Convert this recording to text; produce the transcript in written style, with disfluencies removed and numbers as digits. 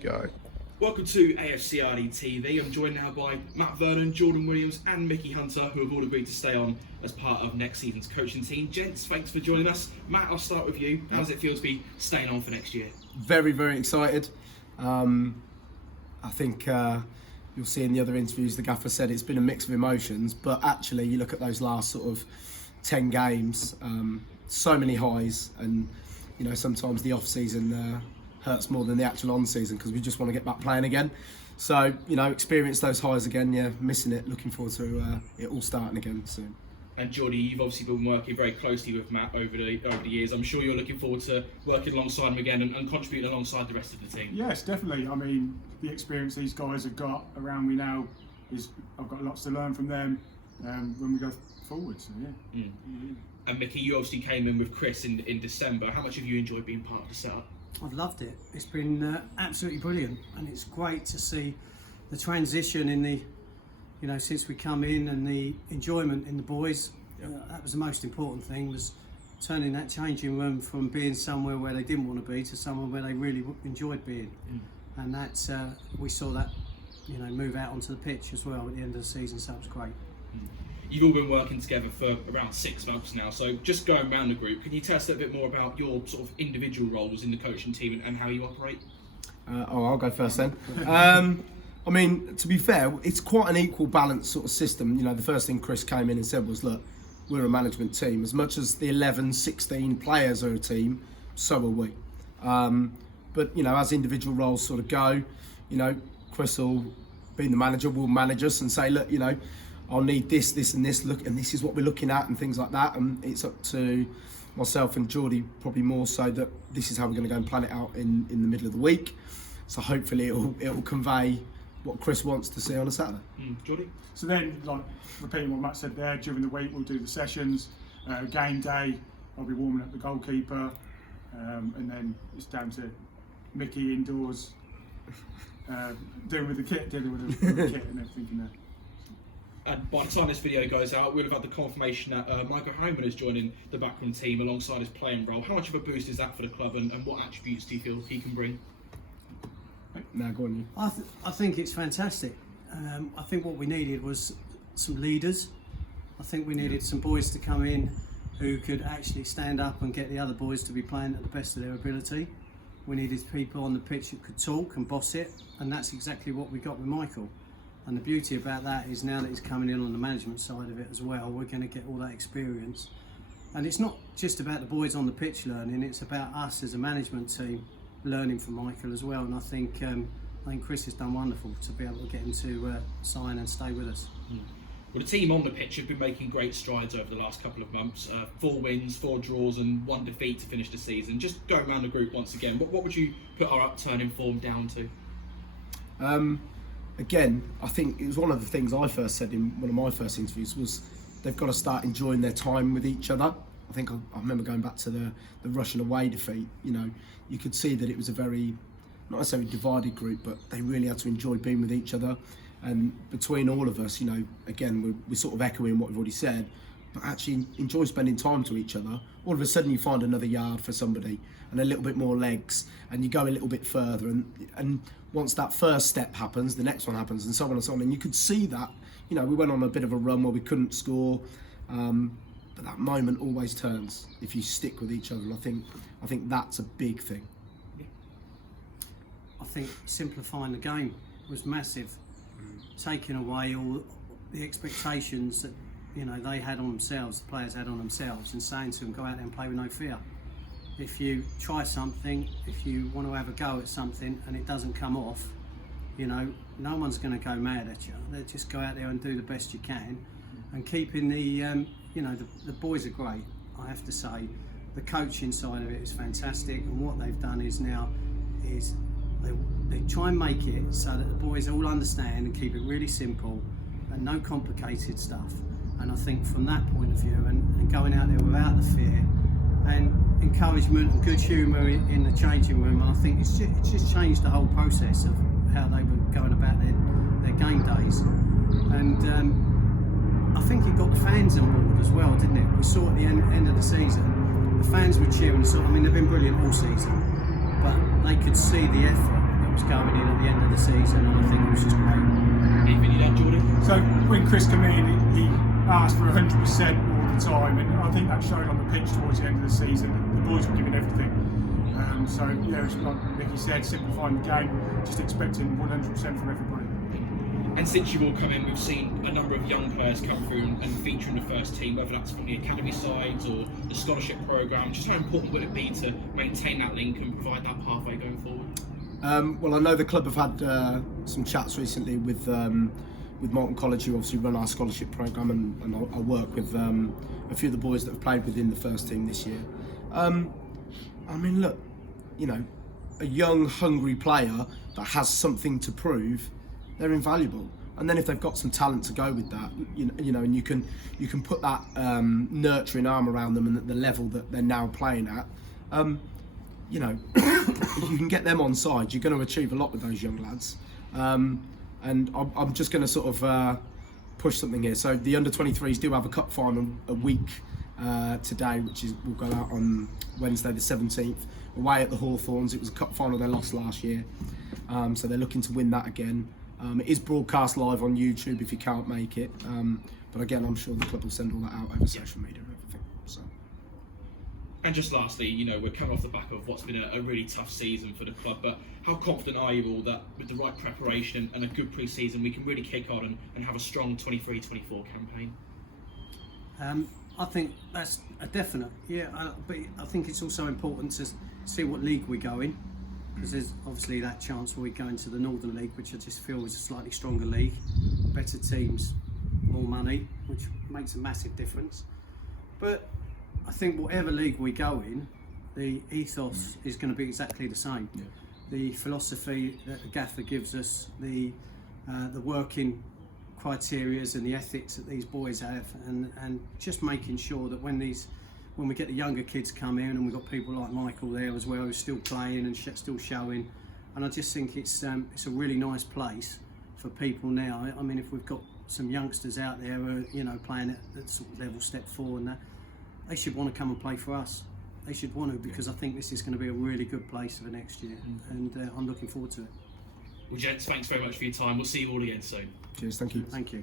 Go. Welcome to AFCRDTV. I'm joined now by Matt Vernon, Jordan Williams and Mickey Hunter, who have all agreed to stay on as part of next season's coaching team. Gents, thanks for joining us. Matt, I'll start with you. How does it feel to be staying on for next year? Very, very excited. I think you'll see in the other interviews the gaffer said it's been a mix of emotions, but actually you look at those last sort of 10 games, so many highs, and you know sometimes the off-season hurts more than the actual on-season because we just want to get back playing again. So, you know, experience those highs again, yeah, missing it, looking forward to it all starting again soon. And Jordy, you've obviously been working very closely with Matt over the years. I'm sure you're looking forward to working alongside him again and contributing alongside the rest of the team. Yes, definitely. I mean, the experience these guys have got around me now is I've got lots to learn from them when we go forward. So yeah. And Mickey, you obviously came in with Chris in December. How much have you enjoyed being part of the setup? I've loved it. It's been absolutely brilliant, and it's great to see the transition in the, you know, since we come in, and the enjoyment in the boys. That was the most important thing, was turning that changing room from being somewhere where they didn't want to be to somewhere where they really enjoyed being. And that's we saw that, you know, move out onto the pitch as well at the end of the season. So it was great. You've all been working together for around 6 months now, so just going around the group, can you tell us a bit more about your sort of individual roles in the coaching team and how you operate? I'll go first then. I mean, to be fair, it's quite an equal balance sort of system. You know, the first thing Chris came in and said was, look, we're a management team. As much as the 11, 16 players are a team, so are we. But, you know, as individual roles sort of go, you know, Chris will, being the manager, will manage us and say, look, you know, I'll need this, this and this, look, and this is what we're looking at and things like that. And it's up to myself and Geordie probably more so that this is how we're going to go and plan it out in the middle of the week. So hopefully it'll convey what Chris wants to see on a Saturday. Geordie? So then, like repeating what Matt said there, during the week we'll do the sessions. Game day, I'll be warming up the goalkeeper, and then it's down to Mickey indoors, dealing with the kit and everything in there. And by the time this video goes out, we'll have had the confirmation that Michael Heyman is joining the backroom team alongside his playing role. How much of a boost is that for the club, and what attributes do you feel he can bring? Now, go on you. I think it's fantastic. I think what we needed was some leaders. I think we needed some boys to come in who could actually stand up and get the other boys to be playing at the best of their ability. We needed people on the pitch that could talk and boss it, and that's exactly what we got with Michael. And the beauty about that is now that he's coming in on the management side of it as well, we're going to get all that experience. And it's not just about the boys on the pitch learning, it's about us as a management team learning from Michael as well. And I think Chris has done wonderful to be able to get him to sign and stay with us. Well, the team on the pitch have been making great strides over the last couple of months. 4 wins, 4 draws and 1 defeat to finish the season. Just going around the group once again, what would you put our upturn in form down to? Again, I think it was one of the things I first said in one of my first interviews was they've got to start enjoying their time with each other. I think I remember going back to the Rushden away defeat. You know, you could see that it was a very, not necessarily divided group, but they really had to enjoy being with each other. And between all of us, you know, again, we're sort of echoing what we've already said, but actually enjoy spending time to each other. All of a sudden you find another yard for somebody and a little bit more legs, and you go a little bit further, and once that first step happens, the next one happens, and so on and so on. And you could see that, you know, we went on a bit of a run where we couldn't score, but that moment always turns if you stick with each other. And I think that's a big thing. I think simplifying the game was massive, taking away all the expectations that, you know, they had on themselves, the players had on themselves, and saying to them, go out there and play with no fear. If you try something, if you want to have a go at something and it doesn't come off, you know, no one's going to go mad at you. They just go out there and do the best you can, and keeping the, you know, the boys are great. I have to say, the coaching side of it is fantastic, and what they've done is now is they try and make it so that the boys all understand and keep it really simple and no complicated stuff. And I think from that point of view, and going out there without the fear and encouragement and good humour in the changing room, and I think it's just changed the whole process of how they were going about their game days. And I think it got the fans on board as well, didn't it? We saw at the end of the season, the fans were cheering us on. I mean, they've been brilliant all season, but they could see the effort that was going in at the end of the season, and I think it was just great. Anything you'd add, Jordan? So when Chris came in, he asked for 100% all the time, and I think that showed on the pitch towards the end of the season. The boys were giving everything. So yeah, it's like Mickey said, simplifying the game, just expecting 100% from everybody. And since you've all come in, we've seen a number of young players come through and feature in the first team, whether that's from the academy sides or the scholarship programme. Just how important would it be to maintain that link and provide that pathway going forward? Well, I know the club have had some chats recently with Malton College, who obviously run our scholarship programme, and I work with a few of the boys that have played within the first team this year. I mean, look, you know, a young, hungry player that has something to prove, they're invaluable. And then if they've got some talent to go with that, you know, and you can put that nurturing arm around them and at the level that they're now playing at, you know, if you can get them on side, you're going to achieve a lot with those young lads. And I'm just going to sort of push something here. So the under-23s do have a cup final a week today, which will go out on Wednesday the 17th, away at the Hawthorns. It was a cup final they lost last year, so they're looking to win that again. It is broadcast live on YouTube if you can't make it, but again, I'm sure the club will send all that out over social media and everything. So. And just lastly, you know, we're coming off the back of what's been a really tough season for the club, but how confident are you all that with the right preparation and a good pre-season we can really kick on and have a strong 23-24 campaign? I think that's a definite, yeah, but I think it's also important to see what league we go in, because there's obviously that chance where we go into the Northern League, which I just feel is a slightly stronger league, better teams, more money, which makes a massive difference. But I think whatever league we go in, the ethos is going to be exactly the same. Yeah. The philosophy that the gaffer gives us, the working criterias and the ethics that these boys have, and just making sure that when we get the younger kids come in, and we've got people like Michael there as well who's still playing and still showing, and I just think it's a really nice place for people now. I mean, if we've got some youngsters out there who are, you know, playing at that sort of level, step 4 and that, they should want to come and play for us. They should want to, because I think this is going to be a really good place for next year, and I'm looking forward to it. Well, gents, thanks very much for your time. We'll see you all again soon. Cheers, thank you. Thank you.